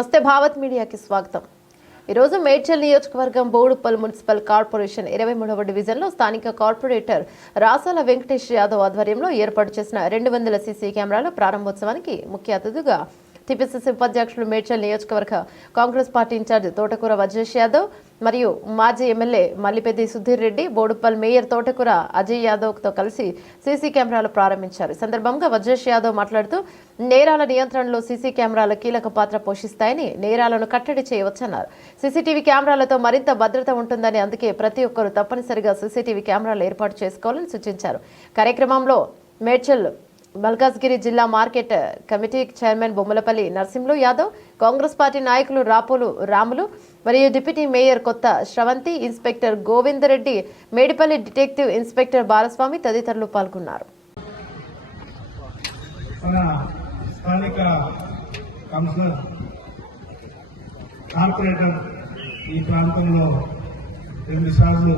నమస్తే భావత్ మీడియాకి స్వాగతం. ఈరోజు మేడ్చల్ నియోజకవర్గం బోడుపల్ మున్సిపల్ కార్పొరేషన్ ఇరవై మూడవ డివిజన్లో స్థానిక కార్పొరేటర్ రాసాల వెంకటేష్ యాదవ్ ఆధ్వర్యంలో ఏర్పాటు చేసిన రెండు వందల సీసీ కెమెరాల ప్రారంభోత్సవానికి ముఖ్య అతిథిగా టీపీసీసీ ఉపాధ్యక్షులు మేడ్చల్ నియోజకవర్గ కాంగ్రెస్ పార్టీ ఇన్ఛార్జ్ తోటకూర వజేష్ యాదవ్ మరియు మాజీ ఎమ్మెల్యే మల్లిపెద్ది సుధీర్ రెడ్డి బోడుపల్ మేయర్ తోటకూర అజయ్ యాదవ్తో కలిసి సీసీ కెమెరాలు ప్రారంభించారు. ఈ సందర్భంగా వజేష్ యాదవ్ మాట్లాడుతూ నేరాల నియంత్రణలో సీసీ కెమెరాలు కీలక పాత్ర పోషిస్తాయని నేరాలను కట్టడి చేయవచ్చన్నారు. సీసీటీవీ కెమెరాలతో మరింత భద్రత ఉంటుందని అందుకే ప్రతి ఒక్కరూ తప్పనిసరిగా సీసీటీవీ కెమెరాలు ఏర్పాటు చేసుకోవాలని సూచించారు. కార్యక్రమంలో మేడ్చల్ మల్కాజ్గిరి జిల్లా market committee chairman Bommalapalli Narasimhulu Yadav Congress party నాయకులు రాపోలు రాములు మరియు deputy mayor Kotha Sravanthi inspector Govindareddy Medipalli detective inspector Balaswamy తదితరులు పాల్గొన్నారు. ఈ ప్రాంతంలో రెండు సార్లు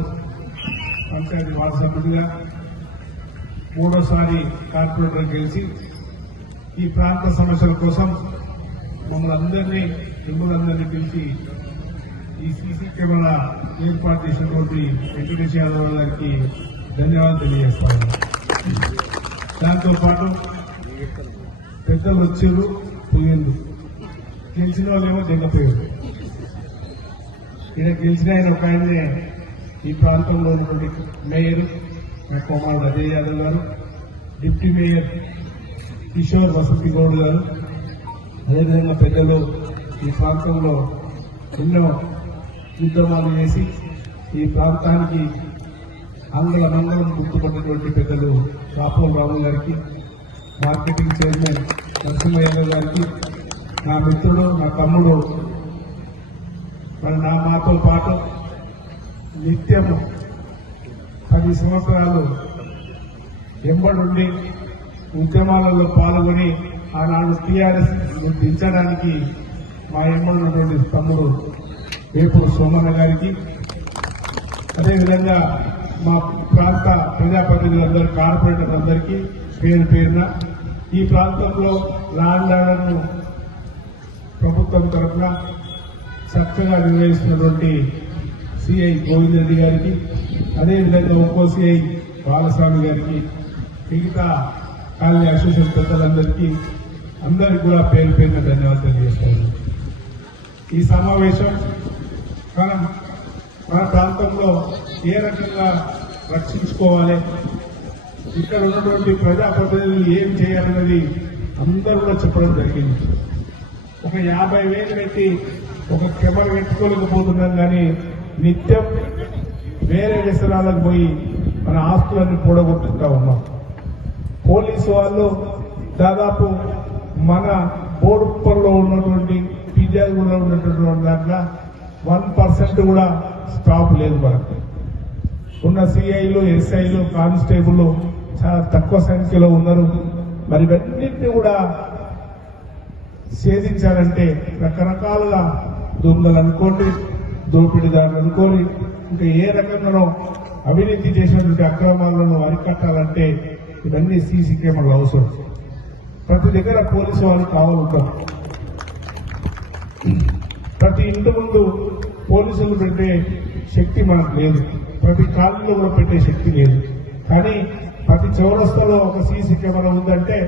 పంచాయతీ వార్డు సభ్యుడిగా మూడోసారి కార్పొరేటర్ గెలిచి ఈ ప్రాంత సమస్యల కోసం మమ్మల్ని అందరినీ మిమ్మల్ని పిలిచి ఈ సీసీ కెమెరా ఏర్పాటు చేసినటువంటి వెంకటేష్ యాదవ్ గారికి ధన్యవాదాలు తెలియజేస్తాను. దాంతోపాటు పెద్దలు వచ్చారు పోయిండు గెలిచిన వాళ్ళేమో జంగపోయారు. ఈయన గెలిచిన ఆయన ఒక ఆయనే ఈ ప్రాంతంలో ఉన్నటువంటి మేయర్. మా కుమారుడు అజయ్ యాదవ్ గారు డిప్యూటీ మేయర్ కిషోర్ వసంతి గౌడ్ గారు. అదేవిధంగా పెద్దలు ఈ ప్రాంతంలో ఎన్నో ఉద్యమాలు చేసి ఈ ప్రాంతానికి ఆంగ్ల మంగళం గుర్తుపడినటువంటి పెద్దలు రాపూర్ రాము గారికి మార్కెటింగ్ చైర్మన్ నరసింహయ్య గారికి నా మిత్రుడు నా తమ్ముడు మరి నా మాతో పాటు నిత్యము పది సంవత్సరాలు ఎంబడుండి ఉద్యమాలలో పాల్గొని ఆనాడు టీఆర్ఎస్ దించడానికి మా ఎంబడినటువంటి తమ్ముడు వేపూరు సోమన్న గారికి అదేవిధంగా మా ప్రాంత ప్రజాప్రతినిధులందరూ కార్పొరేటర్ అందరికీ పేరు పేరున ఈ ప్రాంతంలో ల్యాండ్ ఆర్డర్ను ప్రభుత్వం తరఫున చక్కగా నిర్వహిస్తున్నటువంటి సిఐ గోవింద్ రెడ్డి గారికి అదేవిధంగా ఇంకో సిఐ బాలస్వామి గారికి మిగతా కాలనీ అసోసియేషన్ పెద్దలందరికీ అందరికీ కూడా పేరు పేరున ధన్యవాదాలు తెలియజేస్తాను. ఈ సమావేశం మనం మన ప్రాంతంలో ఏ రకంగా రక్షించుకోవాలి ఇక్కడ ఉన్నటువంటి ప్రజాప్రతినిధులు ఏం చేయాలన్నది అందరూ కూడా చెప్పడం జరిగింది. ఒక యాభై వేలు పెట్టి ఒక కెమెరా పెట్టుకోలేకపోతున్నాం కానీ నిత్యం వేరే వ్యసనాలకు పోయి మన ఆస్తులన్నీ కూడగొట్టుకుంటా ఉన్నాం. పోలీసు వాళ్ళు దాదాపు మన బోడుప్పల్లో ఉన్నటువంటి పిజాగూడలో ఉన్నటువంటి దాంట్లో వన్ పర్సెంట్ కూడా స్టాప్ లేదు మనకు. ఉన్న సిఐలు ఎస్ఐలు కానిస్టేబుల్ చాలా తక్కువ సంఖ్యలో ఉన్నారు. మరి ఇవన్నింటినీ కూడా ఛేదించాలంటే రకరకాలుగా దొంగలు అనుకోండి. దోపిడీదారులు అనుకోని ఇంకా ఏ రకంగానో అవినీతి చేసినటువంటి అక్రమాలను అరికట్టాలంటే ఇవన్నీ సీసీ కెమెరాలు అవసరం. ప్రతి దగ్గర పోలీసు వాళ్ళు కావాలంటాం ప్రతి ఇంటి ముందు పోలీసులు పెట్టే శక్తి మనకు లేదు. ప్రతి కాలనీలో కూడా పెట్టే శక్తి లేదు. కానీ ప్రతి చౌరస్తలో ఒక సీసీ కెమెరా ఉందంటే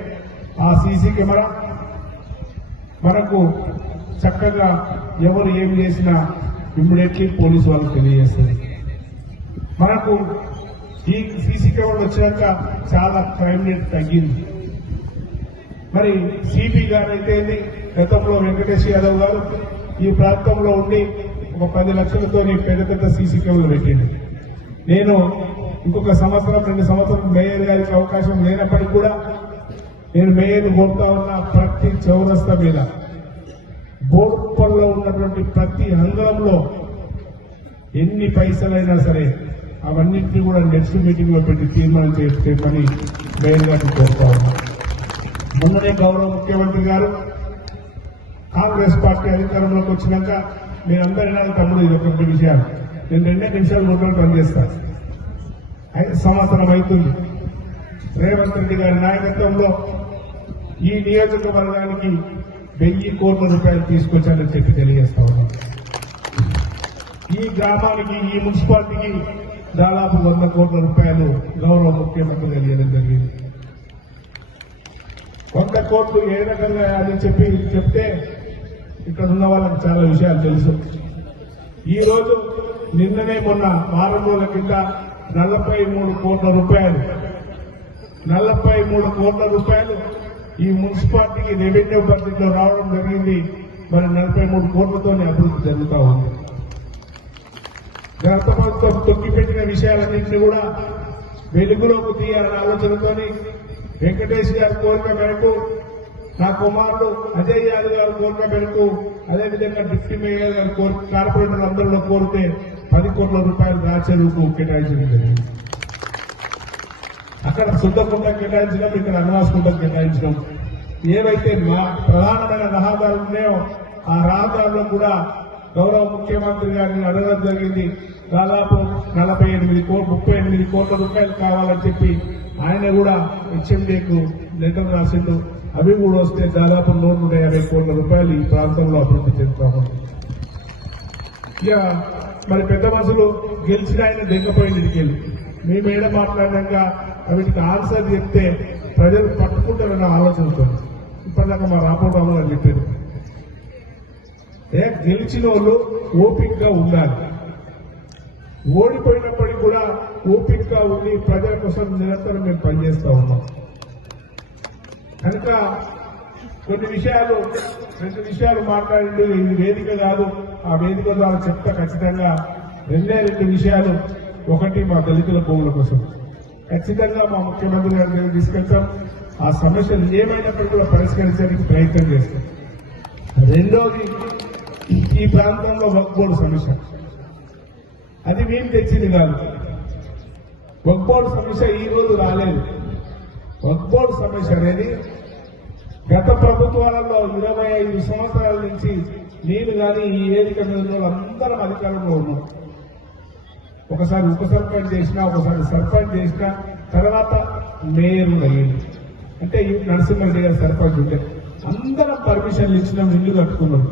ఆ సీసీ కెమెరా మనకు చక్కగా ఎవరు ఏం చేసినా ఇమ్మీడియట్లీ పోలీసు వాళ్ళకి తెలియజేస్తుంది మనకు ఈ సీసీ కెమెరాలు వచ్చినాక చాలా క్రైమ్ రేట్ తగ్గింది. మరి సిపి గారు అయితే గతంలో వెంకటేష్ యాదవ్ గారు ఈ ప్రాంతంలో ఉండి ఒక పది లక్షలతో పెద్ద పెద్ద సీసీ కెమెరాలు పెట్టింది నేను ఇంకొక సంవత్సరం రెండు సంవత్సరం మేయర్ గారికి అవకాశం లేనప్పటికీ కూడా నేను మేయర్ కోరుతా ఉన్న ప్రతి చౌరస్తా మీద. బోర్పల్లో ఉన్నటువంటి ప్రతి అంగంలో ఎన్ని పైసలైనా సరే అవన్నింటినీ కూడా నెక్స్ట్ మీటింగ్లో పెట్టి తీర్మానం చేయమని మేయర్ గారిని కోరుతా మొన్ననే గౌరవ ముఖ్యమంత్రి గారు కాంగ్రెస్ పార్టీ అధికారంలోకి వచ్చినాక మీరందరూ వినాలి తమ్ముడు ఇది ఒక విషయం నేను రెండే నిమిషాలు మూడు పనిచేస్తాను ఐదు సంవత్సరం అవుతుంది. రేవంత్ రెడ్డి గారి నాయకత్వంలో ఈ నియోజకవర్గానికి వెయ్యి కోట్ల రూపాయలు తీసుకొచ్చానని చెప్పి తెలియజేస్తా ఉన్నాను. ఈ గ్రామానికి ఈ మున్సిపాలిటీకి దాదాపు వంద కోట్ల రూపాయలు గౌరవ ముఖ్యమంత్రి తెలియడం జరిగింది. వంద కోట్లు ఏ రకంగా అని చెప్పి చెప్తే ఇక్కడ ఉన్న వాళ్ళకి చాలా విషయాలు తెలుసు. ఈరోజు నిన్ననే మొన్న వారం రోజుల కింద నలభై మూడు కోట్ల రూపాయలు నలభై మూడు కోట్ల రూపాయలు ఈ మున్సిపాలిటీకి రెవెన్యూ బడ్జెట్లో రావడం జరిగింది. మరి నలభై మూడు కోట్లతోనే అభివృద్ధి జరుగుతూ ఉంది. గత ప్రభుత్వం తొక్కిపెట్టిన విషయాలన్నింటినీ కూడా వెలుగులోకి తీయాలనే ఆలోచనతోని వెంకటేష్ గారి కోరిక మేరకు నా కుమారుడు అజయ్ యాదవ్ గారి కోరిక మేరకు అదేవిధంగా డిప్యూటీ మేయర్ గారి కోరిక కార్పొరేటర్లు అందరిలో కోరితే పది కోట్ల రూపాయలు రాచెరువుకు కేటాయించడం జరిగింది. అక్కడ శుద్ధకుండా కేటాయించడం ఇక్కడ అనవాసకుండా కేటాయించడం. ఏవైతే మా ప్రధానమైన రహదారులు ఉన్నాయో ఆ రహదారులు కూడా గౌరవ ముఖ్యమంత్రి గారిని అడగడం జరిగింది. దాదాపు నలభై ఎనిమిది కోట్లు ముప్పై ఎనిమిది కోట్ల రూపాయలు కావాలని చెప్పి ఆయన కూడా హెచ్ఎండీకు లెటర్ రాసిండు. అవి కూడా వస్తే దాదాపు నూట నూట యాభై కోట్ల రూపాయలు ఈ ప్రాంతంలో అభివృద్ధి చెందుతాము ఇక మరి పెద్ద మనుషులు గెలిచిన ఆయన దెంగపోయింది ఇడికెళ్ళి మేము మేడ మాట్లాడినాక వీటికి ఆన్సర్ చెప్తే ప్రజలు పట్టుకుంటారన్న ఆలోచనతో. ఇప్పటిదాకా మా రాపోవడం అని చెప్పారు. ఏ గెలిచిన వాళ్ళు ఓపికగా ఉండాలి. ఓడిపోయినప్పటికీ కూడా ఓపికగా ఉండి ప్రజల కోసం నిరంతరం మేము పనిచేస్తా ఉన్నాం. కనుక కొన్ని విషయాలు రెండు విషయాలు మాట్లాడి ఇది వేదిక కాదు. ఆ వేదిక ద్వారా చెప్తా ఖచ్చితంగా రెండే రెండు విషయాలు. ఒకటి మా దళితుల భూముల కోసం. ఖచ్చితంగా మా ముఖ్యమంత్రి గారి దగ్గర తీసుకెళ్తాం ఆ సమస్యలు ఏమైనప్పటికీ కూడా పరిష్కరించడానికి ప్రయత్నం చేస్తాం. రెండోది ఈ ప్రాంతంలో వక్బోర్డు సమస్య. అది మేము తెచ్చింది కాదు. వక్బోర్డు సమస్య ఈ రోజు రాలేదు. వక్బోర్డు సమస్య అనేది గత ప్రభుత్వాలలో ఇరవై ఐదు సంవత్సరాల నుంచి నేను కానీ ఈ ఏరిక మీద అందరం అధికారంలో ఉన్నాం. ఒకసారి ఉప సర్పంచ్ చేసిన ఒకసారి సర్పంచ్ చేసిన తర్వాత మేయర్ అయ్యింది అంటే ఈ నరసింహరెడ్డి గారు సర్పంచ్ ఉంటే అందరం పర్మిషన్లు ఇచ్చినాం ఇల్లు కట్టుకున్నాం.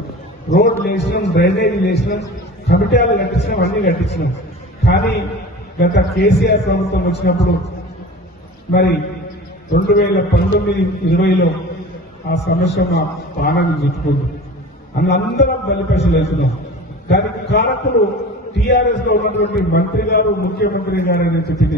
రోడ్లు వేసినాం డ్రైనేజీలు వేసినాం కమిటాలు కట్టించినాం అన్ని కట్టించినాం. కానీ గత కేసీఆర్ ప్రభుత్వం వచ్చినప్పుడు మరి రెండు వేల పంతొమ్మిది ఇరవైలో ఆ సమస్య మా పానాన్ని చుట్టుకుంది అందరం బలిపశలు వెళ్తున్నాం దానికి కారకులు టీఆర్ఎస్లో ఉన్నటువంటి మంత్రి గారు ముఖ్యమంత్రి గారు అని చెప్పింది